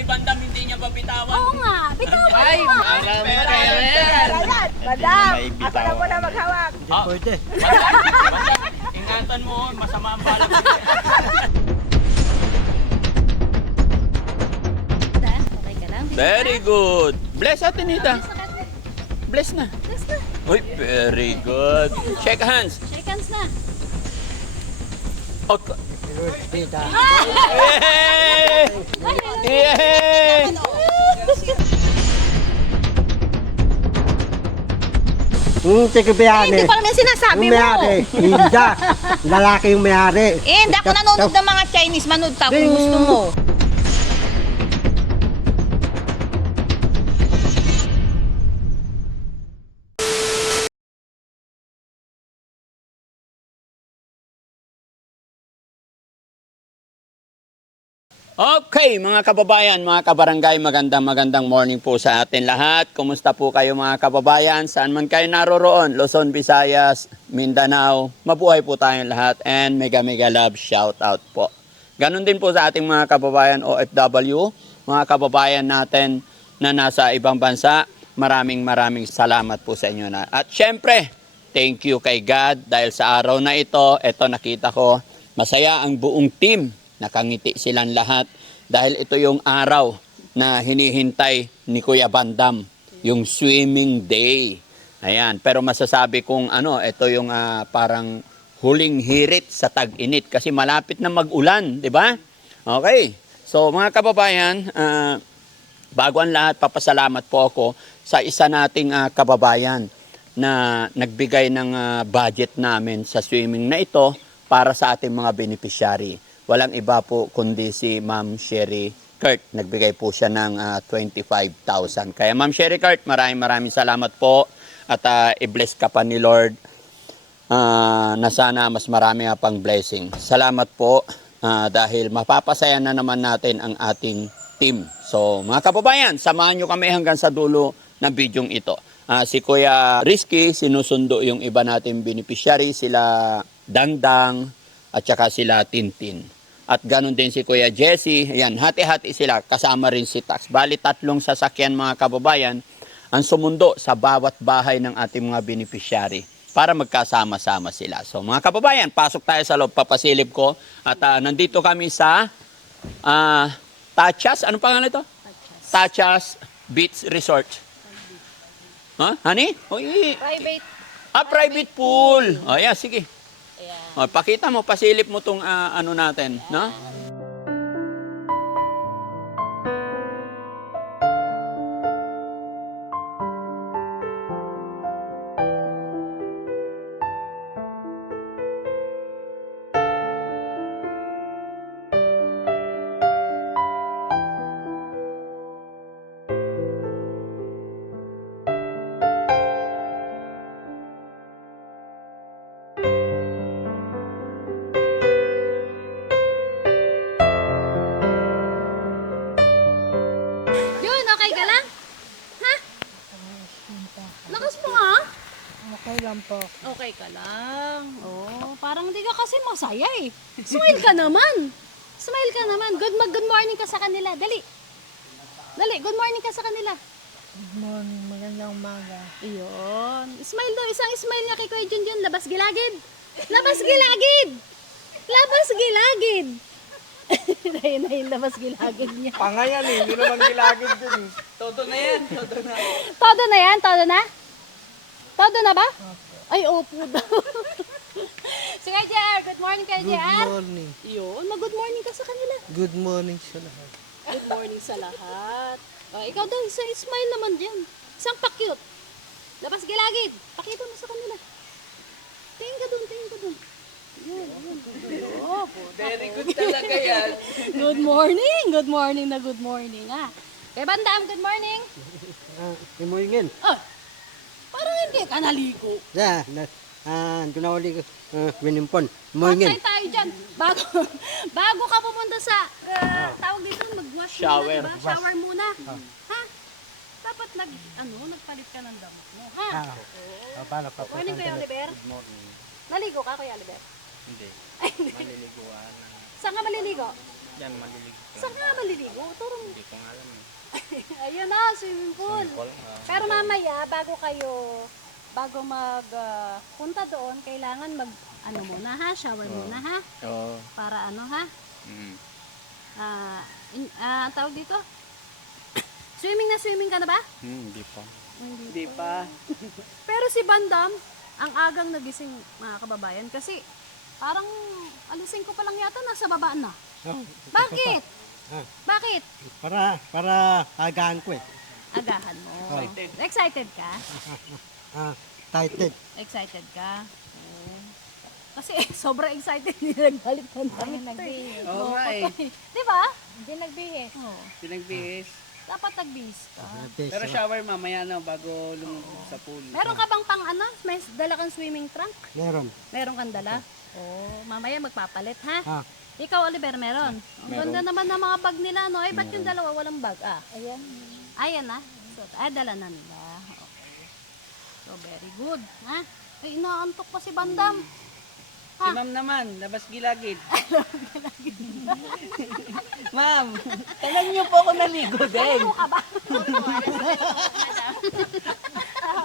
ni Bandam hindi niya pabitawan. Oo nga, bitawan Ay, mo. alam mo Pera kayo yan, yan. pera yan. Madam, ako na muna maghawak. Hindi pwede. Bandam, ingatan mo, masama ang balak. Okay ka lang? Very good. Bless Ate Nita. Bless na. Bless na. Uy, very good. Shake hands. Shake hands na. Out. Tita. Yay! Yay! Sige biyane. Hindi pa naman sinasabi Yung may-ari, Linda. Lalaki yung may-ari. Hindi ako nanonood ng mga Chinese. Manood ka kung gusto mo. Okay, mga kababayan, mga kabarangay, magandang morning po sa atin lahat. Kumusta po kayo mga kababayan? Saan man kayo naroroon? Luzon, Visayas, Mindanao. Mabuhay po tayong lahat and mega love shout out po. Ganon din po sa ating mga kababayan OFW, mga kababayan natin na nasa ibang bansa. Maraming salamat po sa inyo na. At syempre, thank you kay God dahil sa araw na ito, nakita ko, masaya ang buong team. Nakangiti silang lahat dahil ito yung araw na hinihintay ni Kuya Bandam, yung swimming day. Ayan, pero masasabi kong ito yung parang huling hirit sa tag-init kasi malapit na mag-ulan, di ba? Okay, so mga kababayan, bago ang lahat, papasalamat po ako sa isa nating kababayan na nagbigay ng budget namin sa swimming na ito para sa ating mga beneficiary. Walang iba po kundi si Ma'am Sherry Kurt. Nagbigay po siya ng 25,000. Kaya Ma'am Sherry Kurt, maraming salamat po. At i-bless ka pa ni Lord na sana mas marami pang blessing. Salamat po dahil mapapasaya na naman natin ang ating team. So mga kababayan, samahan nyo kami hanggang sa dulo ng bidyong ito. Si Kuya Rizky, sinusundo yung iba nating beneficiary, sila Dangdang at saka sila Tintin. At ganun din si Kuya Jesse. Ayan, hati-hati sila. Kasama rin si Tax. Bali, 3 sasakyan mga kababayan ang sumundo sa bawat bahay ng ating mga beneficiary para magkasama-sama sila. So mga kababayan, pasok tayo sa loob. Papasilip ko. At nandito kami sa Tachas. Anong pangalan ito? Tachas Beach Resort. Huh? Honey? Private. Private pool. O, yeah, sige. Ayan. O, pakita mo, pasilip mo tong natin, no? Yun, okay ka lang? Ha? Lakas mo nga. Okay lang po. Okay ka lang. Oh, parang hindi ka kasi masaya eh. Smile ka naman. Smile ka naman. Good morning ka sa kanila. Dali. Dali, good morning ka sa kanila. Good morning. Magandang umaga. Iyon. Smile daw. Isang smile nga kay Kuya Junjun. Labas gilagid. Labas gilagid. Labas gilagid. Dahil na yung labas gilagid niya. Pangayan eh, hindi naman gilagid dun eh. Todo na yan, todo na. Todo na yan? Todo na? Todo na ba? Ay, opo daw. Si Kuya JR, good morning Kuya JR. Good morning. Yun, mag-good morning ka sa kanila. Good morning sa lahat. Good morning sa lahat. Oh, ikaw daw, isang smile naman dyan. Isang pa-cute. Labas gilagid. Pakita mo sa kanila. Tingin ka dun, tingin ka dun. Yun. Oh, Very good talaga yan. good morning na good morning ah. Kay Bandam, good morning. Imuyingin. Oh, parang hindi ka naligo. Kunawali ko. Binimpon. Pantay Imuyingin. tayo dyan. Bago ka pumunta sa, tawag dito, mag-wash Shower. muna, diba? Shower muna. Ha? Dapat nagpalit ka ng damit mo. Ha? Paano pa? Morning, Kuya Oliver. Naligo ka, Kuya Oliver? Hindi. Maliliguan. Saan ka maliligo? Yan, maliligo. Saan ka maliligo? Turo mo. Hindi ko nga alam eh. Ayun na, swimming pool. Pero mamaya, bago punta doon, kailangan ano muna ha, shower muna ha. Oo. Para ano ha, Mm. ang tawag dito? Swimming ka na ba? Hindi pa. Hindi pa. Pero si Bandam, ang agang nagising mga kababayan kasi parang alisin ko pa lang yata nasa babaan na. Oh, Bakit? Ah. Bakit? para agahan ko eh. Agahan mo. Oh. Excited ka? Tighted. Excited ka? Oo. Kasi sobrang excited nila galit ng damit. Nagbihis. Oo nga eh. Di ba? Hindi nagbihis. Oo. Pinagbihis. Dapat nagbihis ka. Pero shower mamaya na bago lumubog sa pool. Meron ka bang pang ano? May dala kang swimming trunk? Meron. Meron kang dala? Oo. Mamaya magpapalit ha? Ah, Ikaw, Oliver, meron? Ang ganda naman ng mga bag nila, no? Ay, ba't yung dalawa walang bag? Ayan. Ayan na. So, dala na nila. Okay. So, very good. Ha? Ay, inaantok pa si Bandam. Si ma'am naman, labas gilagid. Ma'am, tanan niyo po ako naligo din. Ano ka ba?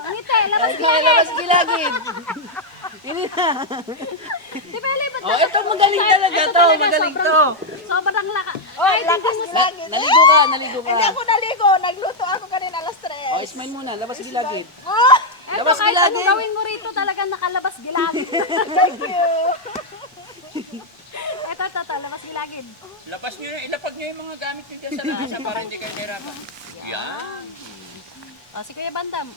Ngiti, labas Okay, gilagid. labas gilagid. Hindi na. Di ba, Eli, ba't Oh, ito magaling talaga to, magaling to. Sobrang lakas. Oh, lakas lagi. Naligo ka, naligo ka. Hindi ako naligo. Nagluto ako kanina alas 3. Oh, smile muna, labas gilagid. Eto, Labas kahit ano gilagid. gawin mo rito, talagang nakalabas gilagid. Thank you. Ito, labas gilagid. Lapas nyo, ilapag nyo yung mga gamit nyo dyan sa nasa para hindi kayo nahirapan. Yan. O, si Kuya Bandam.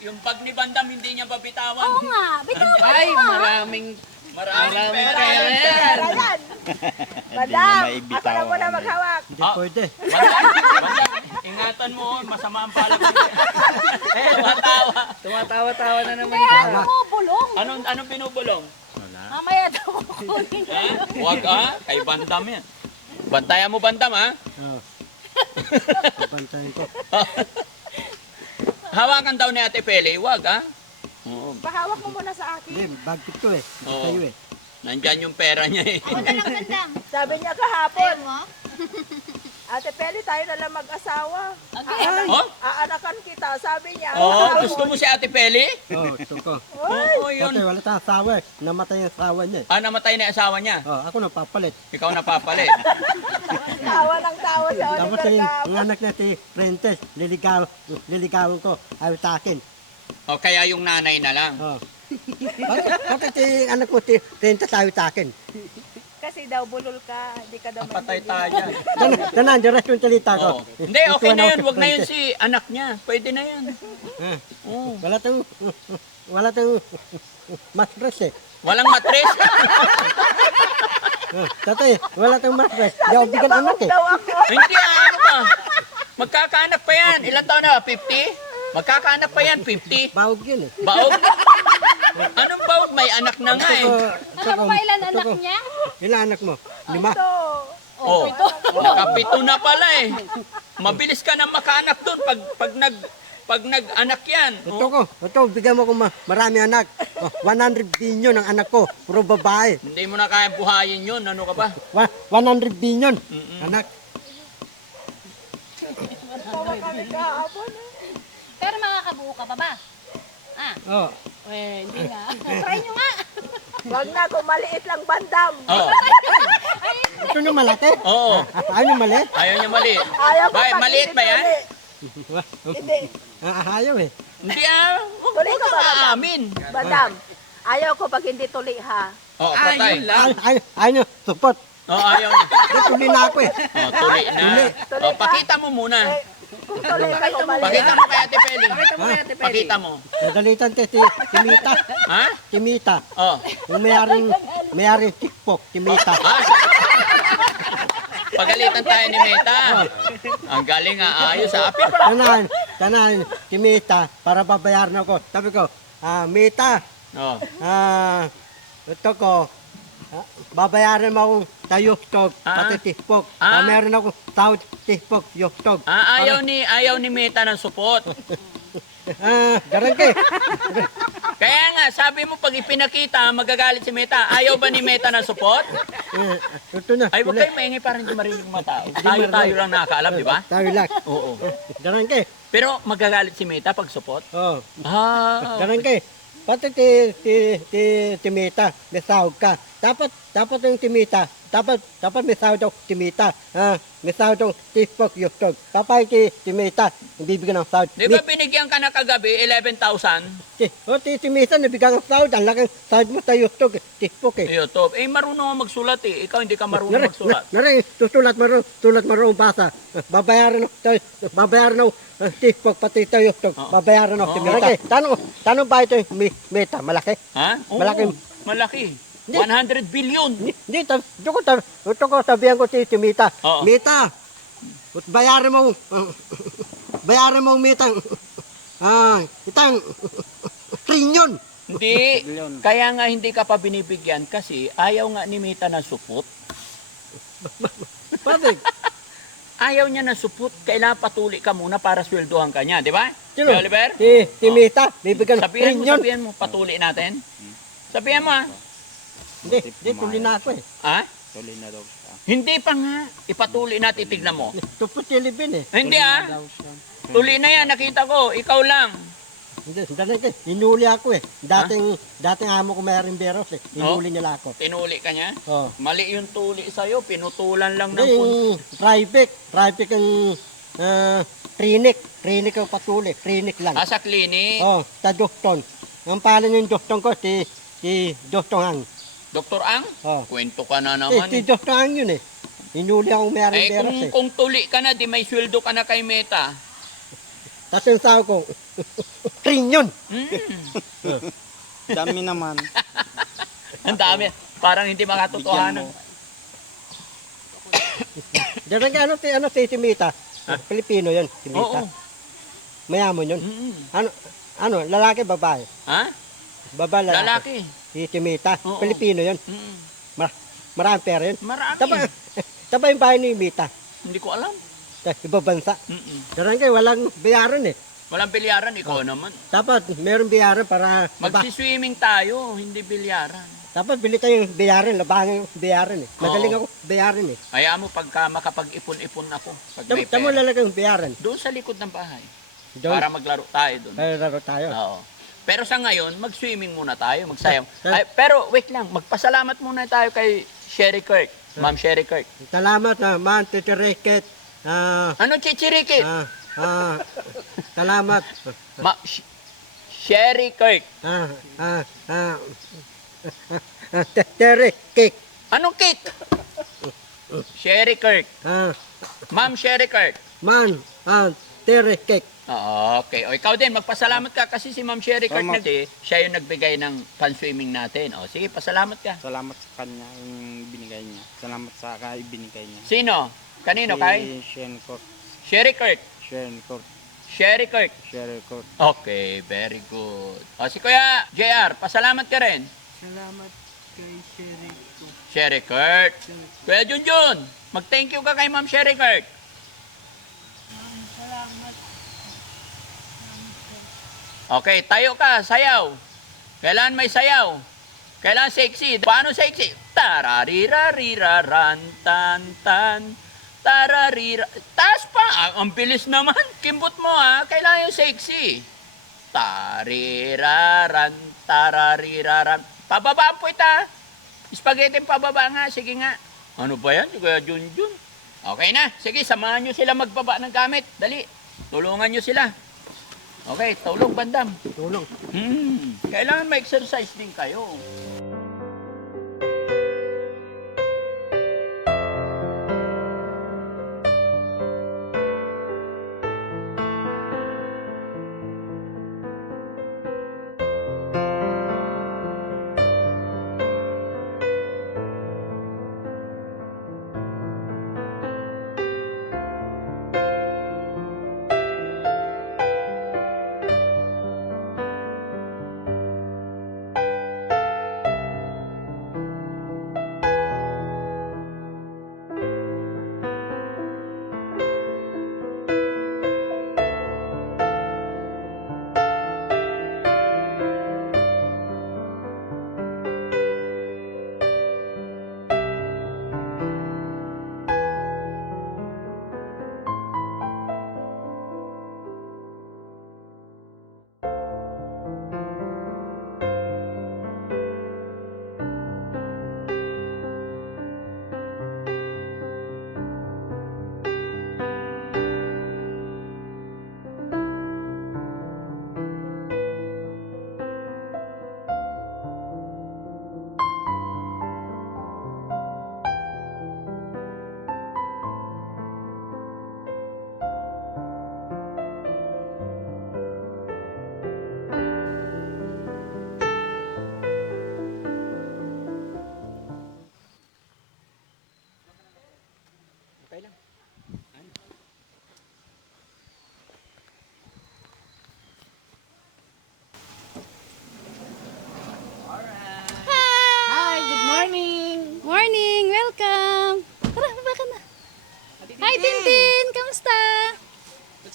Yung bag ni Bandam hindi niya babitawan. Oo nga, bitaw mo. Ay, maraming Maraming pera pera yan. yan. Ayan. Madam, ako na muna maghawak. hindi pwede. Bandam, ingatan mo, masama ang palag mo. Tumatawa. Tumatawa-tawa na naman Kaya siya. ano mo, bulong. Anong binubulong? Mamaya daw kukunin. Huwag kay Bandam yan. Bantayan mo Bandam Oh. Papantayin ko. Hawakan daw ni Ate Pele, huwag Oo. Pahawak mo muna sa akin. Hindi, bagkit ko eh. Oo. Sa'yo eh. Nandyan yung pera niya eh. Ako na lang Bandam. Sabi niya kahapon, mo? Ate Peli, tayo na lang mag-asawa. Oh? Aanakan kita, sabi niya. Oh, gusto mo si Ate Pele? Oh, ito ko. Oo, yun. Dati wala tayong asawa eh. Namatay ang asawa niya eh. Namatay na yung asawa niya. Oh, ako nang papalit. Ikaw napapalit. Tawa ng tawa si Tapos Oliver yung kahapon. anak niya si Princess, liligawan ko. Ayaw sa akin. O kaya yung nanay na lang. Oh. Bakit si anak mo si Princess ayaw sa akin? Kasi daw bulol ka, hindi ka daw Patay maintindihan. tayo. Ganun, direct yung talita ko. Oo. Hindi, okay na Ituwan yun. ako Huwag na yun Princess. si anak niya. Pwede na yan. Ah, Oo. wala tang mattress eh. Walang matres. Tatay, wala tang mattress. Di ako bigyan anak eh. Daw ako. Hindi ano ba? Magkakaanak pa yan. Ilan taon na? 50? Magkakaanak pa yan, 50. Bawag yun eh. Baog? Anong baog? May anak na nga eh. Alam mo ba ilan anak niya? Ilan anak mo? 5? Oh, nakapito na pala eh. Mabilis ka na makaanak doon pag nag-anak yan. Ito, bigyan mo ko marami anak. 100 billion ang anak ko. Puro babae. Hindi mo na kaya buhayin yun. Ano ka ba? 100 billion. Anak. Tawa kami kahapon. Pero makakabuo ka pa ba? Oh. Hindi nga. Try nyo nga. Wag na, kung maliit lang bandam. Oo. Ito na malaki. Oo. Ayaw niyo mali? Ayaw niya maliit. Ayaw ko Bay, pag maliit hindi ba yan? tuli. Hindi. Ayaw eh. Hindi Tuloy Huwag ka kang ba, Bandam? aamin. Bandam, ayaw ko pag hindi tuli ha. Oo, patay. yun lang. Ayaw niyo, support. Oo, ayaw niya. Tuloy na ako eh. Oh, tuli na. Tuli Oh, ka? pakita mo muna. Tuloy ka kung maliit. Pakita mo kay Ate Peli. Pakita mo kay Ate Peli. Pakita mo. Nadalitan si Timita. Ha? Timita. Oh. Yung may-aring tikpok. Timita. Pagalitan tayo ni Meta. Ang galing ayos apit. Tanan, Timita, para babayaran ako. Sabi ko, Mita, Oh. ito ko, babayaran mo akong sa yuktog, pati tikpok. Meron ako sa tikpok, yuktog. Ayaw ni Meta ng support. Garang ka eh. Kaya nga, sabi mo pag ipinakita, magagalit si Meta. Ayaw ba ni Meta ng support? Ito na. Ay, huwag kayo maingay para hindi marinig mga tao. Tayo lang nakakaalam, di ba? Tayo lang. Oo. Daran kay. Pero magagalit si Meta pag support? Oh. Ah, Daran kay. Pati Timita, may sahod ka. Dapat yung Timita, dapat may sahod yung Timita. May sahod yung Tipok, Yustog. Kapag Timita, bibigyan ng sahod. di ba binigyan ka na kagabi 11,000? Timita, nabigyan ng sahod. Ang laking sahod mo sa Yustog, Tipok eh. YouTube. Eh, marunong ako magsulat eh. Ikaw hindi ka marunong magsulat. Naray, sulat marunong basa. Babayaran ng Tipok, pati sa Yustog. Babayaran ng Timita. Okay, tanong ba ito yung Meta, malaki? Ha? Oo, Malaki. Malaki. 100 billion. Hindi, ito ko sabihan ko si Mita. Oo. Mita, bayaran mo Mita. Itang trilyon. Hindi. Kaya nga hindi ka pa binibigyan kasi ayaw nga ni Mita na supot. Bakit? Ayaw niya na supot. Kailangan patuli ka muna para sweldohan ka niya. Di ba? Sino? Si Oliver? Si Mita, bibigyan ng trilyon. Sabihan mo, patuli natin. Sabihan mo ah. Hindi, tuloy na ako eh. Ha? Tuloy na daw siya. Hindi pa nga. Ipatuli natin, tignan mo. Tupos silibin eh. Hindi ah. Tuli na yan, nakita ko. Ikaw lang. Hindi, inuli ako eh. Dating amo ko mayroong beros eh. Inuli nila ako. Tinuli ka niya? Oh. Mali yung tuli sa'yo. Pinutulan lang ng Hindi, yung private ang Trinik ang patuli, Trinik lang. sa clinic. Oh, sa Doston. Ang pangalan yung Doston ko, si Doston Ang. Dr. Ang? Oh. Kwento ka na Si naman. Doston Ang yun eh. Inuli akong mayroong Eh, beros eh. kung tuli ka na, di may sweldo ka na kay Meta. Tapos yung sahod ko, trilyon. Dami naman. Ang dami. Parang hindi makatotohanan. Diyan ano si Mita? Pilipino yun, si Mita. Oo. Mayaman yun. Mm. Ano, lalaki, babae? Ha? Babae, lalaki. Lalaki. Si Mita, Oo. Pilipino yun. Mm. Maraming pera yun. Marami. Taba yung bahay ni Mita. Hindi ko alam. Sa ibang bansa. Mm-mm. Diyan kayo, walang bayaran eh. Walang bilyaran, ikaw naman. Dapat meron bayaran para Magsiswimming tayo, hindi bilyaran. dapat bili tayo yung bayaran, labangan yung bayaran eh. Magaling ako bayaran eh. Kaya mo pagka makapag-ipon-ipon ako, pag may Tamo pera, lalagay yung bayaran. doon sa likod ng bahay. Doon, Para maglaro tayo doon. laro tayo. Oo. Pero sa ngayon, mag-swimming muna tayo, magsayaw. Ay, pero wait lang, magpasalamat muna tayo kay Sherry Kirk. Ma'am Sherry Kirk. Salamat na, man, titiriket. Ano chichiriki? Salamat. Sherry Kirk. Titiriket. Anong cake? Sherry Kirk. Ma'am Sherry Kirk. Man, titiriket. Okay. O ikaw din, magpasalamat ka kasi si Ma'am Sherry Kirk Salamat. siya yung nagbigay ng pan-swimming natin. O sige, pasalamat ka. Salamat sa kanya yung binigay niya. Salamat sa ibinigay niya. Sino? Kanino kay? Shen Court. Sherry Kirk. Shen Court. Sherry Kirk. Shen Court. Okay, very good. O si Kuya JR, pasalamat ka rin. Salamat kay Sherry ko. Sherry Kirk. Kuya Junjun, mag-thank you ka kay Ma'am Sherry Kirk. Okay, tayo ka, sayaw. Kailan may sayaw? Kailan sexy? Paano sexy? Tarariraran tan tan. Tararira. Taas pa. Ang bilis naman. Kimbot mo ha. Kailan yung sexy? Tariraran. Tarariraran. Pababa po ita. Spaghetti pababa nga. Sige nga. Ano ba yan? Kuya Junjun. Okay na. Sige, samahan nyo sila magbaba ng gamit. Dali. Tulungan nyo sila. Okay, tulong bandam. Tulong. Kailangan ma-exercise din kayo.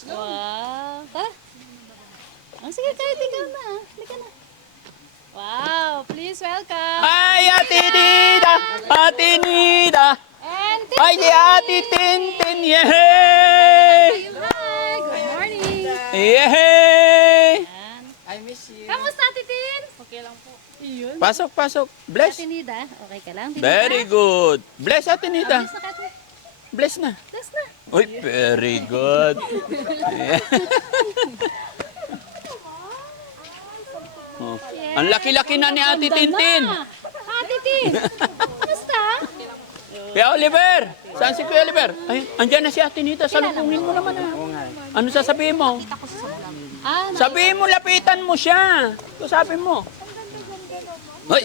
Wow. Tara. Sige, kahit ikaw na. Halika na. Wow, please welcome. Ay, Ate Nida! Ate Nida! And Ay, si Ate Tintin! Yehey! hi, good morning. Yehey! Yan. I miss you. Kamusta, Titin? Okay lang po. Pasok, pasok. Bless. Ate Nida, okay ka lang? Very good. Bless, Ate Nida. Bless na, Kate. Bless na. Bless na. Uy, very good. Oh. Ang laki-laki na ni Ate Tintin. Ate Tin, kamusta? Kuya Oliver! Saan si Kuya Oliver? Ay, andyan na si Ate Nita. Salubungin mo naman ha. Ano sasabihin mo? Ah, Sabihin mo, lapitan mo siya. Ito sabi mo. Ay.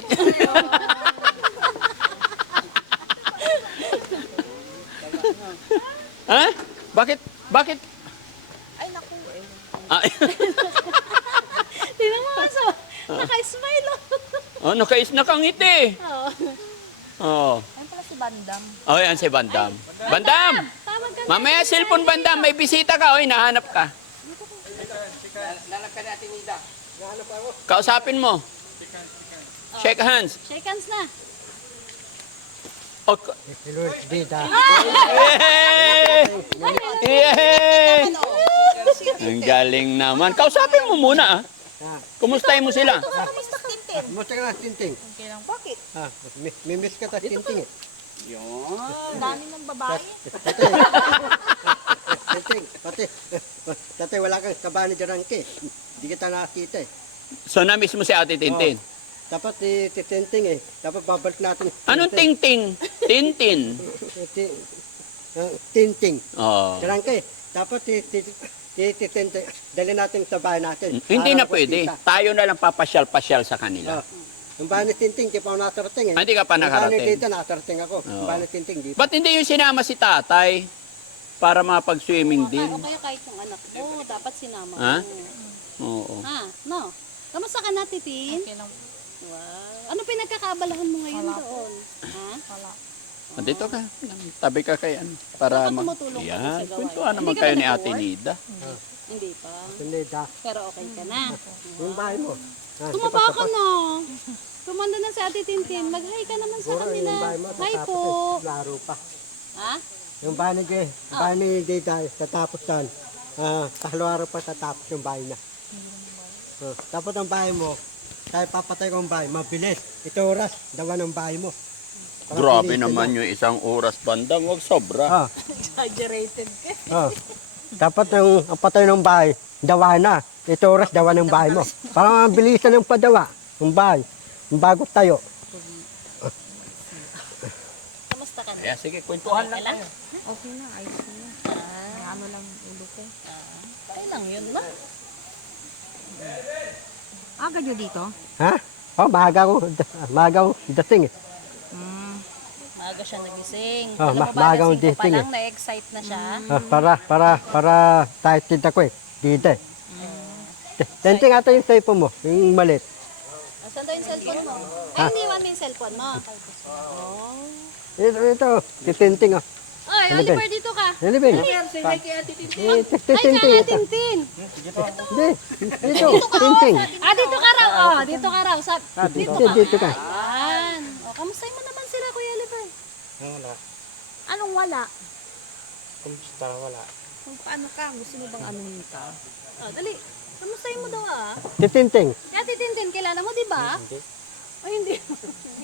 Ha? Bakit? Bakit? Ay, naku. Ay. tingnan mo kaso. Naka-smile oh. Oh, nakangiti. Oo. Oh. Ayun pala si Bandam. Oh, yan si Bandam. Bandam! Tawag ka na. Mamaya cellphone Bandam, may bisita ka. Oy, nahanap ka. Lalagyan natin Nida. Kausapin mo. Shake hands. Shake hands na. Oh, Hello, Dita. yay! Yay! Ang galing naman. Kausapin mo muna ah. Ah, Kumustahin mo sila? Kamusta ka? Tintin. Musta ka na, Tinting? Okay lang. Bakit? Ah, mimiss ka ta, Tinting eh. Ang dami ng babae. Tinting, pati wala kang kabani dyan ke. Hindi kita nakakita eh. So, na-miss mo si Ate Tintin. Dapat si Tinting eh. Dapat babalik natin. Anong ting-ting? Tintin. Tinting. Oh. Dyan ke. Dapat Tinting, dali natin sa bahay natin. Hindi na Para pwede. makita. Tayo na lang papasyal-pasyal sa kanila. Ah, yung bahay ni Tinting, di pa ako nakarating eh. Ah, hindi ka pa Yung bahay ni nakarating. Tita, nakarating ako. Yung Oo. bahay ni Tinting, di pa. Ba't hindi yung sinama si tatay para mapag-swimming din? O kaya kahit yung anak mo, dapat sinama Ha? mo. Oo. Ha? No? Kamusta ka na, Titin? Okay lang. Wow. Ano pinagkakabalahan mo ngayon doon? Ha? Wala. Ah, dito ka. Tabi ka kay ano. Para Baka tumutulong ka Yan. sa gawain. Kwentuhan naman Hindi ka kayo ba ni Ate nag-work? Nida. Hindi pa. Hindi, Pero okay ka na. yung bahay mo. Tumaba ka na. Tumanda na si Ate Tintin. Mag-hi ka naman sa Siguro kanila. yung bahay mo, Hi tatapos po. eh, laro pa. Ha? Yung bahay ni Jay, bahay ni Dita, tatapos tan. Kahalawaro pa tatapos yung bahay na. Tapos ang bahay mo, tayo papatay ko ang bahay, mabilis. Ito oras, dawa ng bahay mo. Para Grabe pilitin naman mo. yung isang oras bandang. Huwag sobra. Exaggerated ka. Dapat ang patay ng bahay, dawa na. Ito oras, dawa ng bahay mo. Para mabilisan ng padawa, ng bahay. Yung bago tayo. Kamusta ka na? Kaya sige, kwentuhan lang. lang? Okay na, ayos na. Ano lang ulo ko. Okay lang yun na. Aga nyo dito? Ha? Oh, maaga ko dating eh. Maaga siya nagising. Oh, Alam mo ba, maaga alas 5 akong pa gising lang, na-excite na siya. Para tayo tinta ko eh. Dito eh. Tenting ata yung cellphone mo, yung malit. Saan daw yung cellphone mo? Ay, hindi mo yung cellphone mo. Oh. Ito, titinting oh. Ay, Ano ba? Oliver, dito ka. Ano ba yun? Say hi kay Ate Tintin. Ay, Titinting kaya ito. Tintin. Hindi, dito, tinting. Ah, dito ka raw. Oh, dito ka raw. Dito ka. Yan. O, kamustahin mo naman sila, Kuya Oliver? Wala. Anong wala? Kumusta? Wala. Kung paano ka? Gusto mo bang anuhin ka? Oh, dali. Kamustahin mo daw ah. Titinting. Kaya Tintin, kilala mo, di ba? Hindi. O, hindi.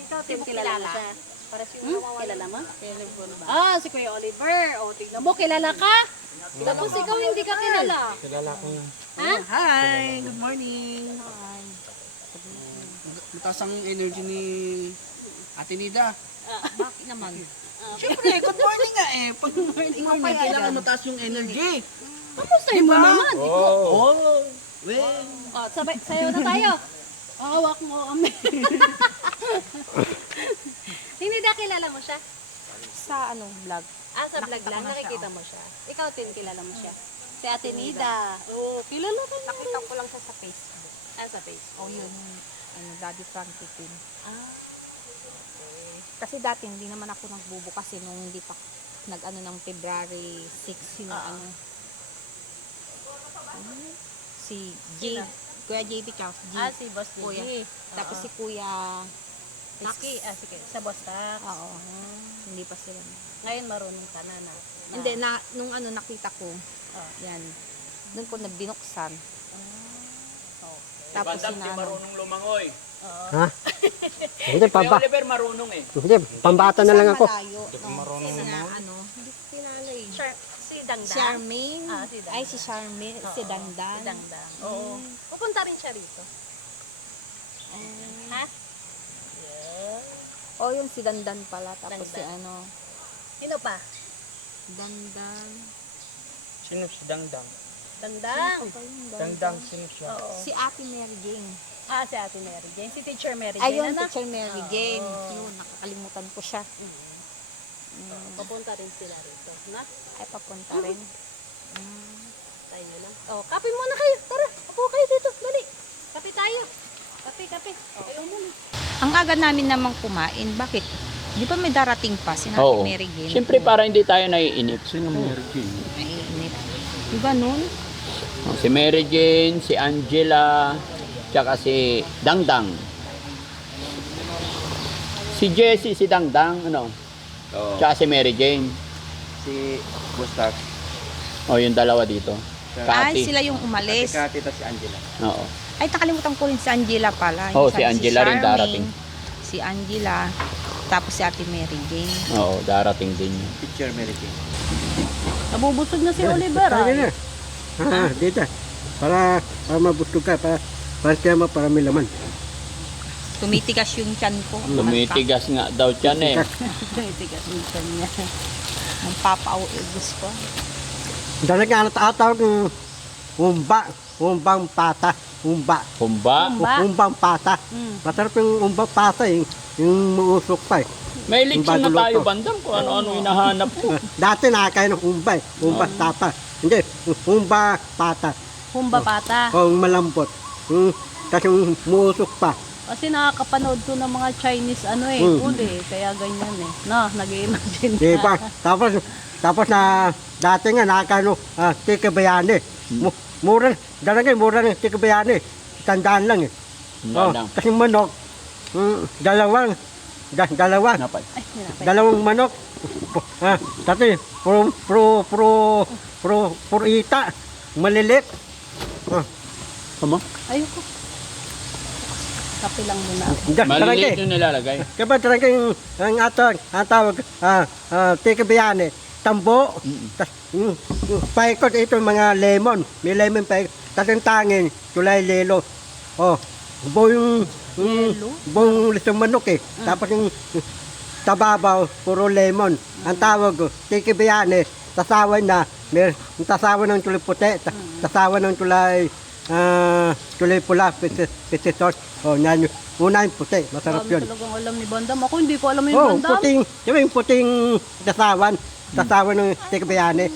Ikaw, Tim, kilala mo siya. Kilala mo? Ah, si Kuya Oliver. O, tignan mo, kilala ka? Tapos ikaw hindi ka kilala. Kilala ko na. Ha? Hi, good morning. Mataas ang energy ni Ate Nida. Bakit naman? Siyempre, good morning nga eh. Pag morning mo pa, kailangan mataas yung energy. Kamustahin mo naman? Oh, well. O, sabay, sayo na tayo. Hawak mo kami. Hindi na kilala mo siya? Sa anong vlog? Ah, sa vlog lang, nakikita mo siya. Ikaw, Tin, kilala mo siya. Si Ate Nida. Oo, kilala ka niya. Nakita ko lang siya sa Facebook. Ah, sa face. O yun, ano, Daddy Frankie Tin. Ah, Kasi dati hindi naman ako nagbubukas nung hindi pa nag-ano ng February 6 yung ano. si J. Kuya JB tsaka si G. Si Boss Kuya. Gigi. Tapos si Kuya Rizky. Sige. Sa Boss Tax. Oo. Hindi pa sila. Ngayon marunong ka na. Hindi, nung ano nakita ko, yan, doon ko nabinuksan. Tapos Bandam, di sinano. marunong lumangoy. Ha? Hindi, Si pamba. Oliver marunong eh. Hindi, pambata na lang ako. Malayo, marunong na ano, hindi ko kilala eh. Si Dangdang. Charmaine. Si Dangdang. Ay, si Charmaine. Si Dangdang. Si Dangdang. Oo. Pupunta rin siya rito. Ha? Oh, yung si Dandan pala. Tapos si Dandan. ano, Sino pa? Dandan. Sino si Dangdang? Dangdang. Dangdang, sino siya? Oo. Si Ate Mary Jane. Si Ate Mary Jane. Si Teacher Mary Jane. Ayun, anak. Teacher Mary Jane. Oo. Yun, nakakalimutan ko siya. Papunta rin sila rito. Na? Ay, papunta rin. Tayo na lang. Kape muna kayo. Tara, upo kayo dito. Dali. Kape tayo. Kape. Kayo muna. Ang aga namin namang kumain. Bakit? Di ba may darating pa si Ate Oo. Mary Jane? Siyempre para hindi tayo naiinip. Sino Mary Jane? Mainit. Di ba nun? Si Mary Jane, si Angela, tsaka si Dangdang. Si Jessie, si Dangdang, ano? Oo. Tsaka si Mary Jane. Si Bustak. O, yung dalawa dito. Ay, Kati. sila yung umalis. Si Kati, si Angela. Oo. Ay, nakalimutan ko rin si Angela pala. Oo, Yung si Angela rin Charmaine, darating. Si Angela. Tapos si Ate Mary Jane. Oo, darating din yun. Teacher Mary Jane. Nabubusog na si Oliver. Tayo na. Dito. Para mabustog ka. Para kaya para may laman. Tumitigas yung tiyan ko. Tumitigas nga daw tiyan eh. Tumitigas yung tiyan niya. Ang papauigos ko. Talaga ang tatawag ng umbang pata. Umba. Humba. Umbang pata. Masarap yung umbang pata eh. Yung muusok pa eh. May lechon na Bago tayo, luto. Bandam, kung ano-ano hinahanap ko. Dati nakakain ng umbay. Umba tata. Hindi. Umba pata. Humba pata. Kung malambot. Kasi yung muusok pa. Kasi nakakapanood ko ng mga Chinese uli. Kaya ganyan eh. Nag-imagine Di ba? Tapos na dati nga nakakain ng tikabayani. Mura. Mura ng tikabayani. Tandaan lang eh. Tandaan lang. Kasi manok. Dalawa. Napay. Dalawang manok. Dati pro ita. Malilit. Tama? Ayoko. Kape lang muna ako. Maliliit yung nilalagay. Kaya talaga yung ang tawag, tikabayani, tambo, paikot ito mga lemon, may lemon paikot, tatang tangin, tulay lelo. Buong lisong manok eh. Tapos yung tababaw, puro lemon. Ang tawag ko, tikabayani, tasawan na, may tasawan ng tulay puti, tasawan ng tulay pula, pitisos. Yan yung una yung puti, masarap yun. Talagang alam ni Bandam. Ako hindi ko alam yung Bandam. Puting, yung puting tasawan ng tikabayani.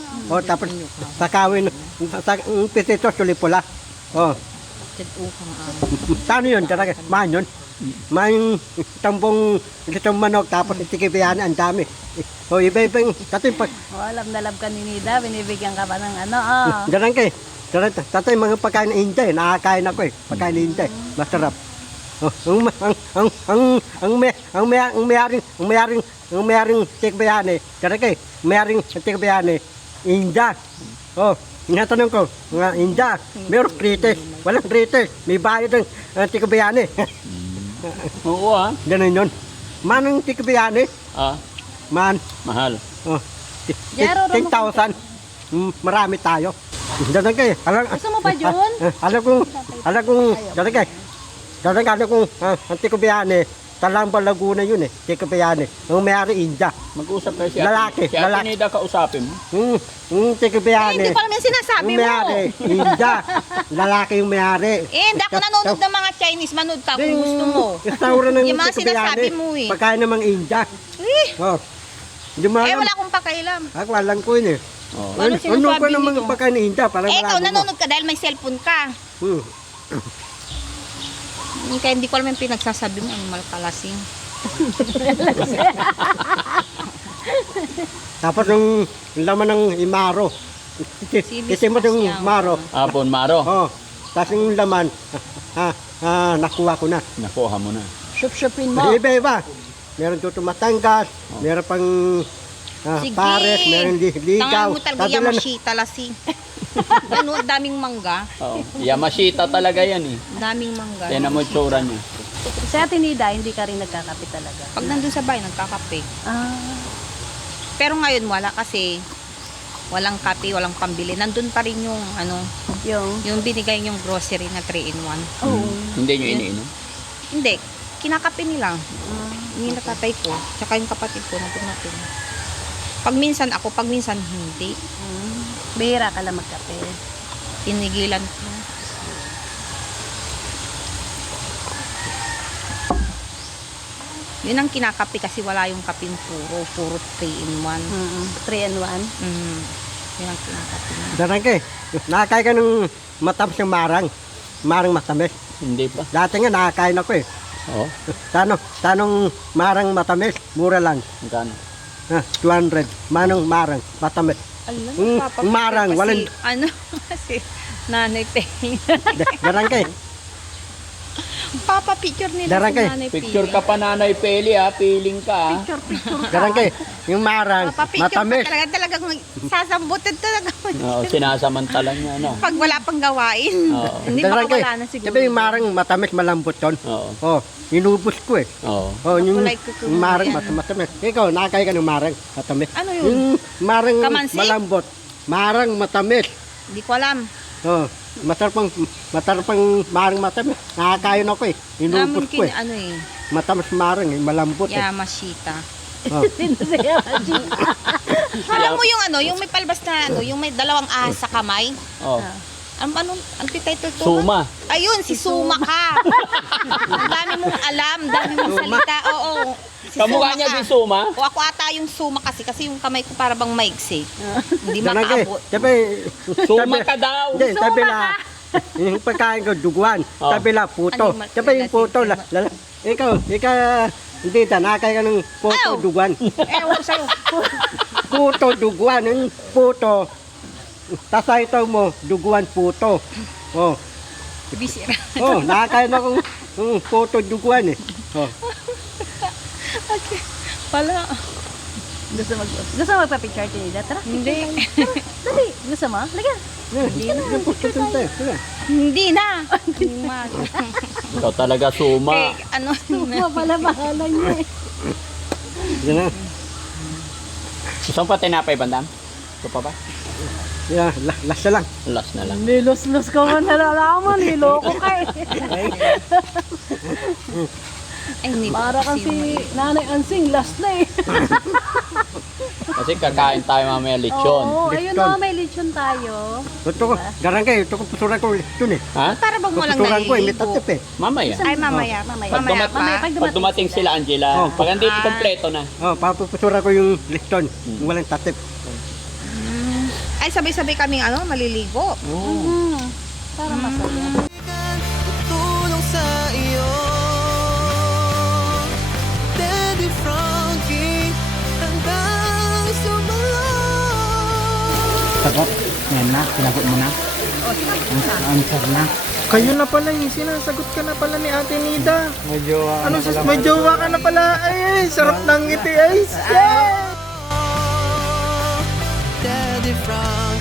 Tapos sakawin, yung pitisos, tulay pula. Paano yun? Talaga, man yun. May tambong litong manok, tapos yung tikabayani, ang dami. Iba-iba yung, Alam na love ka ni Nida. Binibigyan ka pa ng Ganun kay. Tatay mga pagkain ng Inday, nakakain ako eh. Pagkain ng Inday, masarap. Ang mayaring tikabayani, ganun kay. Mayaring tikabayani, Inda. Inatanong ko, mga Inda, mayroong krites. Walang krites, may bayad ng tikabayani. Oo Ganun yun. Manang tikabayani, man. Mahal. Jero, 10,000. Marami tayo. Ganun kay. Gusto mo pa, Jun? Alam kong, ang tikabayani, Talamba, Laguna yun eh, tikabayani. Ang mayari India. Mag-usap kayo si Lalaki, Si Ate lalaki. Nida kausapin mo. Tikabayani. Hindi ko alam yung sinasabi Yung mo. mayari, India. Lalaki yung mayari. Hindi ako nanonood ng mga Chinese. Manood ka kung gusto mo. Restaurant ng Yung mga tikabayani. sinasabi mo eh. Pagkain ng mga India. Hindi mo alam. Wala akong pakailam. Ako alam ko yun eh. Ano sinasabi Ano ko ng mga nito? pagkain ng India? Para Ikaw malaman mo. nanonood ka dahil may cellphone ka. Kaya hindi ko alam yung pinagsasabi mo. Ang malpalasing. Tapos yung laman ng imaro. Sibis Kasi mo yung siya. maro. Bon Maro. tas yung laman, nakuha ko na. Nakuha mo na. Shop-shopin mo. Iba-iba. Meron dito Matangas, meron pang Sige. pares, meron ligaw. Tangan mo talaga Sabi lang, Yamashita lasing. Ano, daming mangga. Oo. Yamashita talaga yan eh. Daming mangga. Tignan mo yung tsura niya. Sa Ate Nida, hindi ka rin nagkakape talaga. Pag nandun sa bahay, nagkakape. Ah. Pero ngayon wala kasi walang kape, walang pambili. Nandun pa rin yung ano, yung binigay yung grocery na 3-in-1. Oo. Hindi nyo iniinom? Hindi, kinakape nila. Yung natatay ko, tsaka yung kapatid ko nandun natin. Pag minsan ako, pag minsan hindi. Bihira ka lang magkape. Tinigilan ko. Yun ang kinakape kasi wala yung kaping puro 3-in-1. 3-in-1. Yun ang kinakape niya. Darangke, nakakain ka ng matamis ng marang. Marang matamis. Hindi pa. Dati nga nakakain ako eh. Oo. Tanong marang matamis, mura lang. Magkano? 200. Manong marang matamis. Alam, Marang, walang... Ano kasi, nanay Peng. Darangke, Papa picture nila Darang si kay, nanay Picture Peng. ka pa nanay Peli ha. Feeling ka ha. darangke, yung marang Papa picture matamis. ka talagang sasambutan talaga. Oo, sinasamantala niya no. Pag wala pang gawain. Oo. Hindi Darangke, makawala na siguro. sabi yung marang matamis malambot yun. Oo. Oh, inubos ko eh. Oo. Oh, yung Kulay kukunin marang yan. matamis. Ikaw, nakakain ka ng marang matamis. Ano yun? Yung marang Kamansi? malambot. Marang matamis. Hindi ko alam. Oh, masarap pang marang matamis. Nakakain ako eh. Inubos ko eh. Ano eh. Matamis marang eh, malambot eh. Yamashita. Oh. Alam mo yung ano, yung may palbas na ano, yung may dalawang ahas sa kamay. Oo. Anong title to? Suma. Ayun, si Suma ka. Ang dami mong alam, dami mong salita. Oo. Si Kamukha Suma niya ka. din Suma. O ako ata yung Suma kasi yung kamay ko para bang maigsi. Hindi Darangke, makaabot. sabi, Suma ka daw. hindi, sabi la, yung pagkain ko, duguan. Oh. Sabi la, puto. Animal Sabi yung puto, ikaw, hindi ta, nakakain ka ng puto, Ayaw. duguan. Ewan ko sa'yo. Puto, duguan, yung puto. Tasaitaw mo, duguan, puto. Oh, Bisira. oh, nakakain ako ng puto, duguan eh. Oh. Pala. Gusto magpa-picture Ate Nida? Tara. Hindi. Dali. Gusto mo? Liga. Yung puto tayo. Sige. Hindi na. Ikaw talaga Suma. Eh, ano? Pala bahala niya eh. Yan na. Gusto mo pa tinapay bandam? Ito pa ba? Yeah, last na lang. Last na lang. Nilos-los ka man nalalaman. Niloko ka eh. Ay, hindi Para kasi Nanay Ansing, last na eh. Kasi kakain tayo mamaya lechon. Oo, ayun Lechon. o, may lechon tayo. Ito ko, darangke, ito ko pusuran ko ito eh. Ha? Para bang walang Pusuran ko eh, may naliligo. tatip eh. Mamaya. Ay, mamaya. Mamaya. Pag, Mamaya dumat- pa. pag dumating sila Angela, Oh. pag andito kompleto na. Oh, papupusuran ko yung lechon, yung walang tatip. Ay, sabay-sabay kaming ano, maliligo. Para masaya. Tulong sa iyo, Daddy Frankie, hanggang sumalong. Sagot, yan na, sinagot mo na. Answer na. Kayo na pala yung sinasagot ka na pala ni Ate Nida. Medyo, May jowa ka na pala. Ay, sarap ng ngiti. Ay, Daddy Frankie.